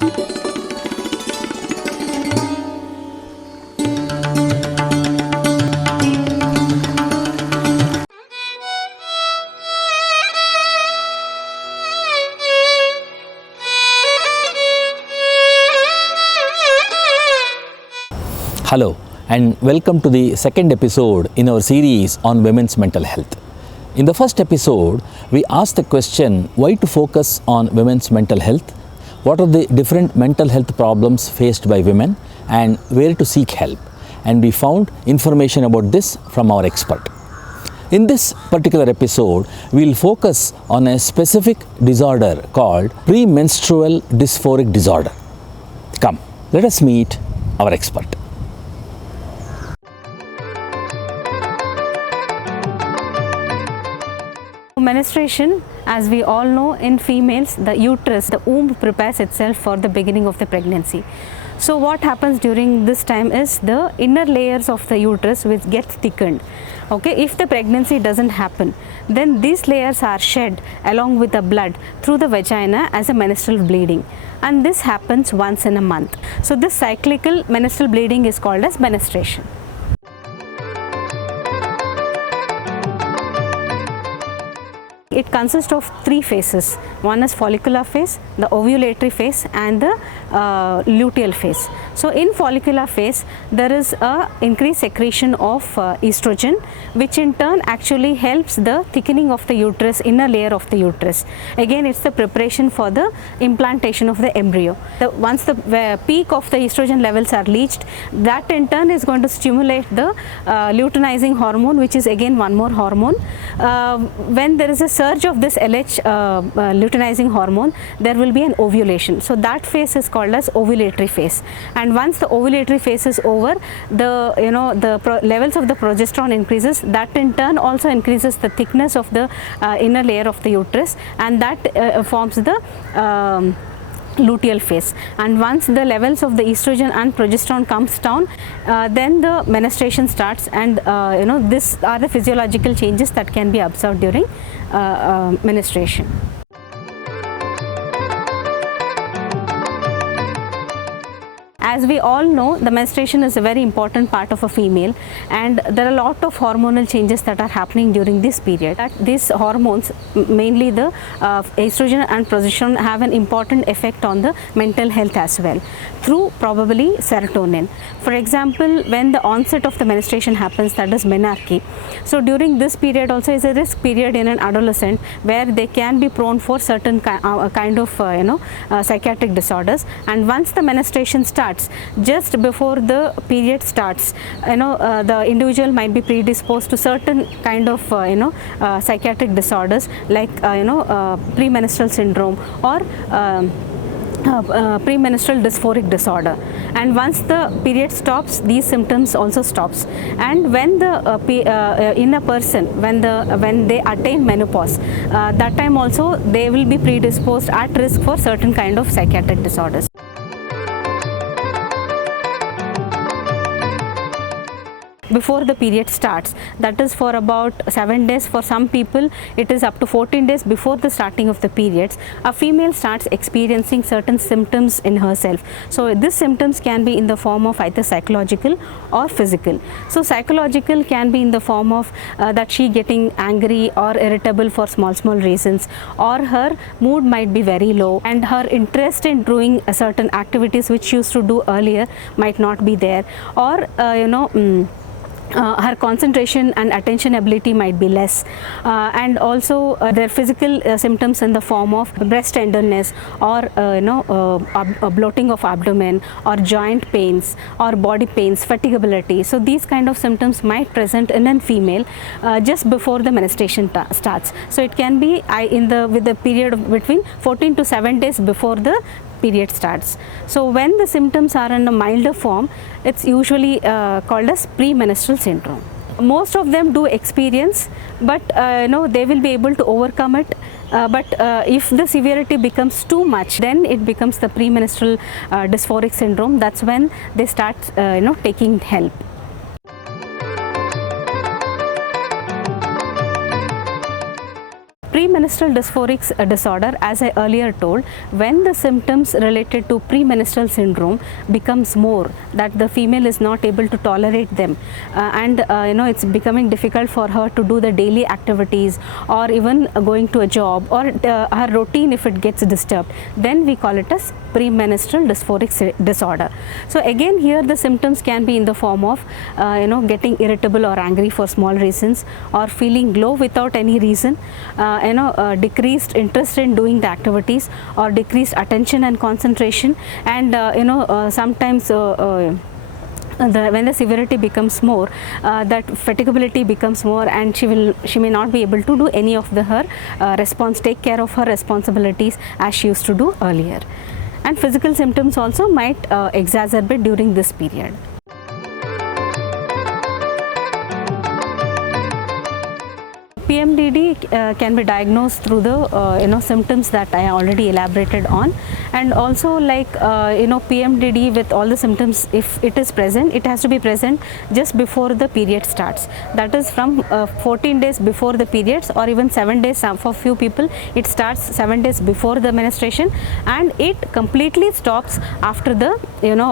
Hello and welcome to the second episode in our series on women's mental health. In the first episode, we asked the question why to focus on women's mental health, what are the different mental health problems faced by women and where to seek help, and we found information about this from our expert. In this particular episode, we will focus on a specific disorder called pre-menstrual dysphoric disorder. Come, let us meet our expert. Menstruation, as we all know, in females, the uterus, the womb prepares itself for the beginning of the pregnancy. So what happens during this time is the inner layers of the uterus which get thickened. Okay, if the pregnancy doesn't happen, then these layers are shed along with the blood through the vagina as a menstrual bleeding, and this happens once in a month. So this cyclical menstrual bleeding is called as menstruation. It consists of three phases. One is follicular phase, the ovulatory phase, and the luteal phase. So in follicular phase, there is a increased secretion of estrogen, which in turn actually helps the thickening of the uterus, inner layer of the uterus. Again, it's the preparation for the implantation of the embryo. Once the peak of the estrogen levels are reached, that in turn is going to stimulate the luteinizing hormone, which is again one more hormone. When there is a surge of this LH luteinizing hormone, there will be an ovulation. So that phase is called as ovulatory phase. And once the ovulatory phase is over, the levels of the progesterone increases. That in turn also increases the thickness of the inner layer of the uterus, and that forms the luteal phase. And once the levels of the estrogen and progesterone comes down, then the menstruation starts, and these are the physiological changes that can be observed during menstruation. As we all know, the menstruation is a very important part of a female, and there are a lot of hormonal changes that are happening during this period. These hormones, mainly the estrogen and progesterone, have an important effect on the mental health as well, through probably serotonin. For example, when the onset of the menstruation happens, that is menarche. So during this period also is a risk period in an adolescent, where they can be prone for certain kind of psychiatric disorders. And once the menstruation starts, just before the period starts, the individual might be predisposed to certain kind of psychiatric disorders like premenstrual syndrome or pre-menstrual dysphoric disorder. And once the period stops, these symptoms also stops. And when the in a person, when they attain menopause, that time also they will be predisposed at risk for certain kind of psychiatric disorders. Before the period starts, that is for about 7 days. For some people, it is up to 14 days before the starting of the periods, a female starts experiencing certain symptoms in herself. So these symptoms can be in the form of either psychological or physical. So psychological can be in the form of that she getting angry or irritable for small reasons, or her mood might be very low, and her interest in doing certain activities which she used to do earlier might not be there, or her concentration and attention ability might be less, and also their physical symptoms in the form of breast tenderness, or a bloating of abdomen, or joint pains, or body pains, fatigability. So these kind of symptoms might present in a female just before the menstruation starts. So it can be with the period of between 14 to 7 days before the period starts. So when the symptoms are in a milder form, it's usually called as premenstrual syndrome. Most of them do experience, but they will be able to overcome it. But if the severity becomes too much, then it becomes the premenstrual dysphoric syndrome. That's when they start taking help. Premenstrual dysphoric disorder, as I earlier told, when the symptoms related to premenstrual syndrome becomes more, that the female is not able to tolerate them, and it's becoming difficult for her to do the daily activities or even going to a job, or her routine if it gets disturbed, then we call it as premenstrual dysphoric disorder. So again, here the symptoms can be in the form of getting irritable or angry for small reasons, or feeling low without any reason, decreased interest in doing the activities, or decreased attention and concentration, and sometimes when the severity becomes more, that fatigability becomes more, and she may not be able to do any of her take care of her responsibilities as she used to do earlier. And physical symptoms also might exacerbate during this period. PMDD can be diagnosed through the symptoms that I already elaborated on, and also like PMDD with all the symptoms, if it is present, it has to be present just before the period starts. That is from 14 days before the periods, or even 7 days. For few people it starts 7 days before the menstruation, and it completely stops after the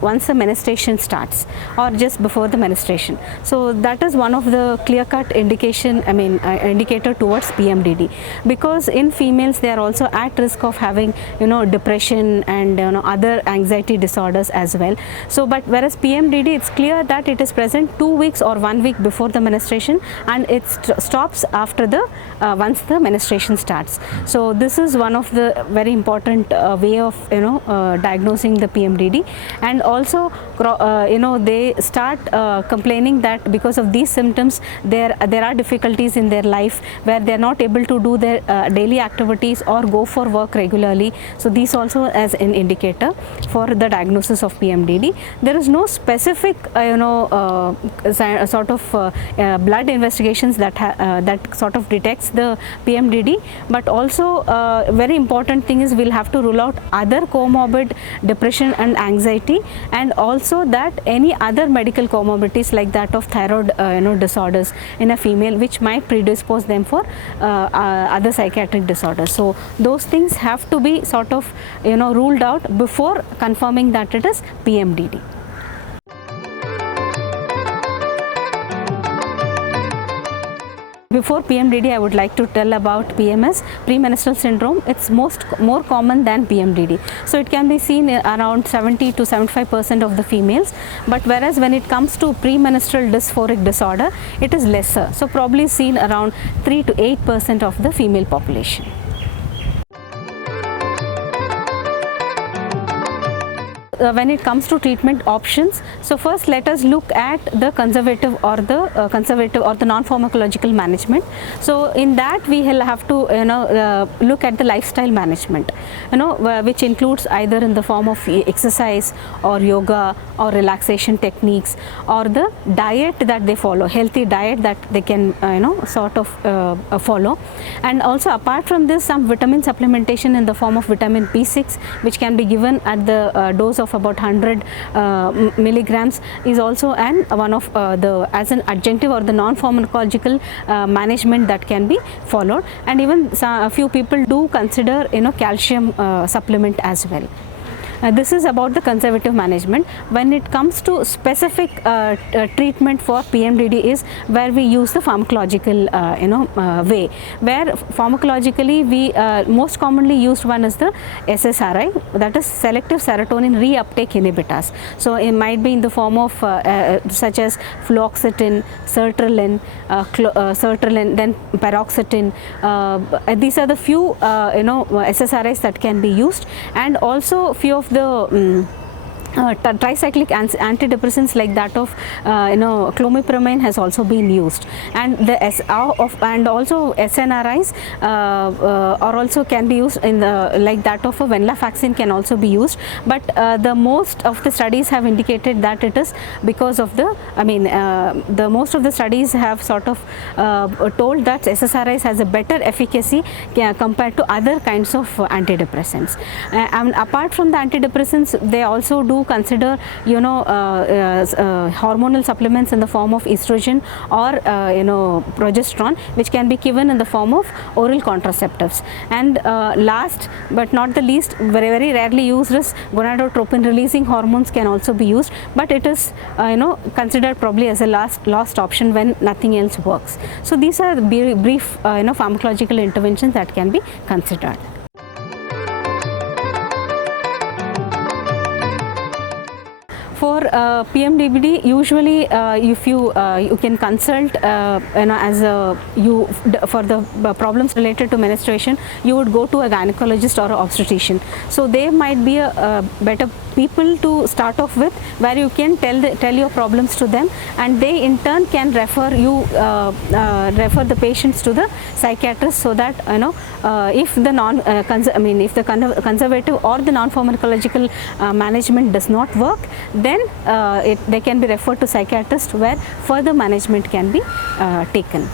once the menstruation starts, or just before the menstruation. So that is one of the clear-cut indicator towards PMDD, because in females they are also at risk of having depression and other anxiety disorders as well. So but whereas PMDD, it's clear that it is present 2 weeks or 1 week before the menstruation, and it stops after the once the menstruation starts. So this is one of the very important way of diagnosing the PMDD. And also they start complaining that because of these symptoms there are difficulties in their life, where they are not able to do their daily activities or go for work regularly. So these also as an indicator for the diagnosis of PMDD. There is no specific sort of blood investigations that sort of detects the PMDD, but also very important thing is we'll have to rule out other comorbid depression and anxiety, and also that any other medical comorbidities like that of thyroid disorders in a female, which might predispose them for other psychiatric disorders. So those things have to be sort of ruled out before confirming that it is PMDD. Before PMDD, I would like to tell about PMS, premenstrual syndrome. It's more common than PMDD. So it can be seen around 70 to 75% of the females. But whereas when it comes to premenstrual dysphoric disorder, it is lesser. So probably seen around 3 to 8% of the female population. When it comes to treatment options, so first let us look at the conservative or the non-pharmacological management. So in that we will have to look at the lifestyle management, which includes either in the form of exercise or yoga or relaxation techniques, or the diet that they follow, healthy diet that they can sort of follow. And also apart from this, some vitamin supplementation in the form of vitamin B6, which can be given at the dose of about 100 milligrams, is also one of as an adjunctive or the non-pharmacological management that can be followed. And even a few people do consider calcium supplement as well. This is about the conservative management. When it comes to specific treatment for PMDD is where we use the pharmacological way, where pharmacologically we most commonly used one is the SSRI, that is selective serotonin reuptake inhibitors. So it might be in the form of such as fluoxetine, sertraline, then paroxetine. These are the few SSRIs that can be used, and also few of the tricyclic antidepressants like that of clomipramine has also been used, and and also SNRIs are also can be used in the like that of a venlafaxine can also be used. But the most of the studies have indicated that it is because of the the most of the studies have sort of told that SSRIs has a better efficacy compared to other kinds of antidepressants. And apart from the antidepressants, they also do do consider, you know, hormonal supplements in the form of estrogen or you know, progesterone, which can be given in the form of oral contraceptives. And last but not the least, very rarely used is gonadotropin releasing hormones can also be used, but it is you know, considered probably as a last option when nothing else works. So these are the brief you know, pharmacological interventions that can be considered. For PMDD, usually if you can consult you know, as for the problems related to menstruation, you would go to a gynecologist or an obstetrician. So they might be a better people to start off with, where you can tell your problems to them, and they in turn can refer the patients to the psychiatrist, so that you know, if the conservative or the non-pharmacological management does not work, then they can be referred to psychiatrist, where further management can be taken.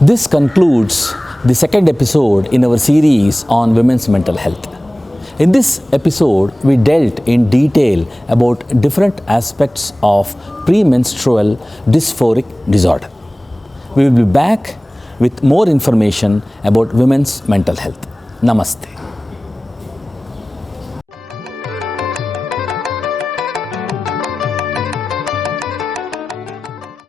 This concludes the second episode in our series on women's mental health. In this episode, we dealt in detail about different aspects of premenstrual dysphoric disorder. We will be back with more information about women's mental health. Namaste.